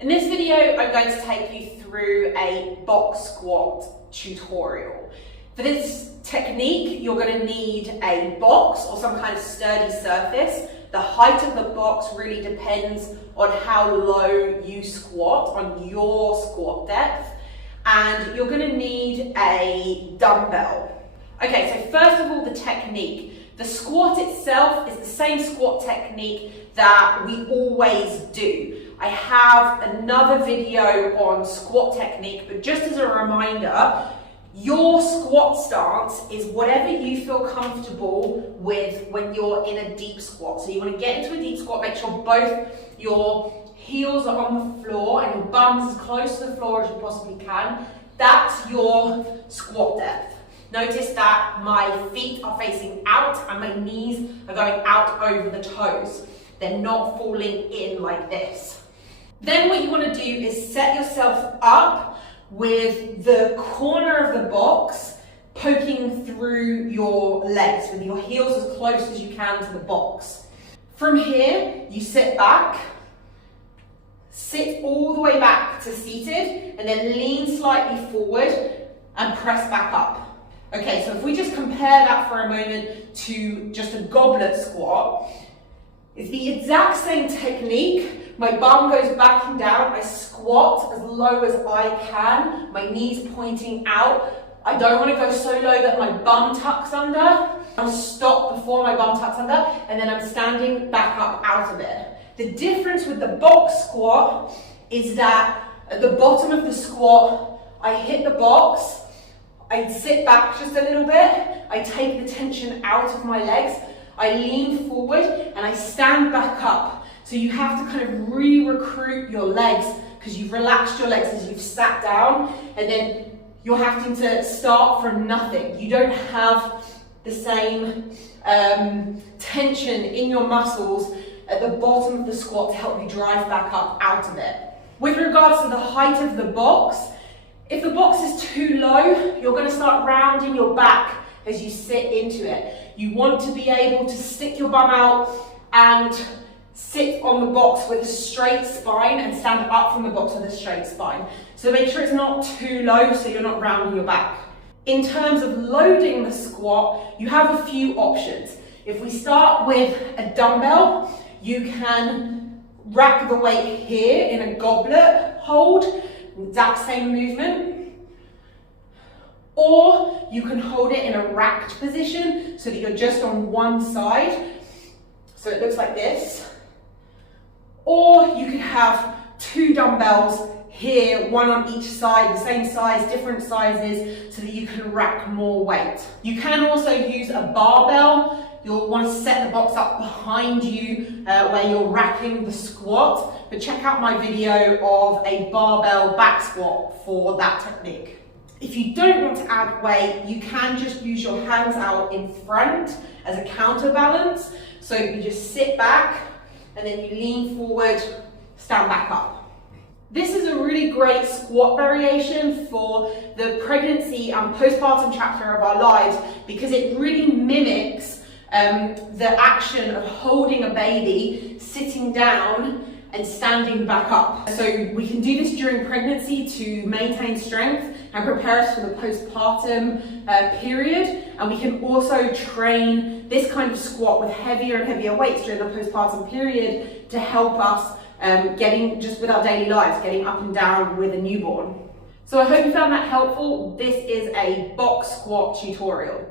In this video, I'm going to take you through a box squat tutorial. For this technique, you're going to need a box or some kind of sturdy surface. The height of the box really depends on how low you squat, on your squat depth. And you're going to need a dumbbell. Okay, so first of all, the technique. The squat itself is the same squat technique that we always do. I have another video on squat technique, but just as a reminder, your squat stance is whatever you feel comfortable with when you're in a deep squat. So you want to get into a deep squat, make sure both your heels are on the floor and your bum's as close to the floor as you possibly can. That's your squat depth. Notice that my feet are facing out and my knees are going out over the toes. They're not falling in like this. Then what you want to do is set yourself up with the corner of the box poking through your legs with your heels as close as you can to the box. From here, you sit back, sit all the way back to seated, and then lean slightly forward and press back up. Okay, so if we just compare that for a moment to just a goblet squat, it's the exact same technique. My bum goes back and down. I squat as low as I can. My knees pointing out. I don't want to go so low that my bum tucks under. I'll stop before my bum tucks under, and then I'm standing back up out of it. The difference with the box squat is that at the bottom of the squat, I hit the box, I sit back just a little bit, I take the tension out of my legs, I lean forward, and I stand back up. So you have to kind of re-recruit your legs because you've relaxed your legs as you've sat down, and then you're having to start from nothing. You don't have the same tension in your muscles at the bottom of the squat to help you drive back up out of it. With regards to the height of the box, if the box is too low, you're going to start rounding your back as you sit into it. You want to be able to stick your bum out and sit on the box with a straight spine and stand up from the box with a straight spine. So make sure it's not too low so you're not rounding your back. In terms of loading the squat, you have a few options. If we start with a dumbbell, you can rack the weight here in a goblet hold, exact same movement. Or you can hold it in a racked position so that you're just on one side. So it looks like this. Or you could have two dumbbells here, one on each side, the same size, different sizes, so that you can rack more weight. You can also use a barbell. You'll want to set the box up behind you where you're racking the squat, but check out my video of a barbell back squat for that technique. If you don't want to add weight, you can just use your hands out in front as a counterbalance. So you just sit back and then you lean forward, stand back up. This is a really great squat variation for the pregnancy and postpartum chapter of our lives because it really mimics the action of holding a baby, sitting down and standing back up. So we can do this during pregnancy to maintain strength and prepare us for the postpartum period. And we can also train this kind of squat with heavier and heavier weights during the postpartum period to help us getting just with our daily lives, getting up and down with a newborn. So I hope you found that helpful. This is a box squat tutorial.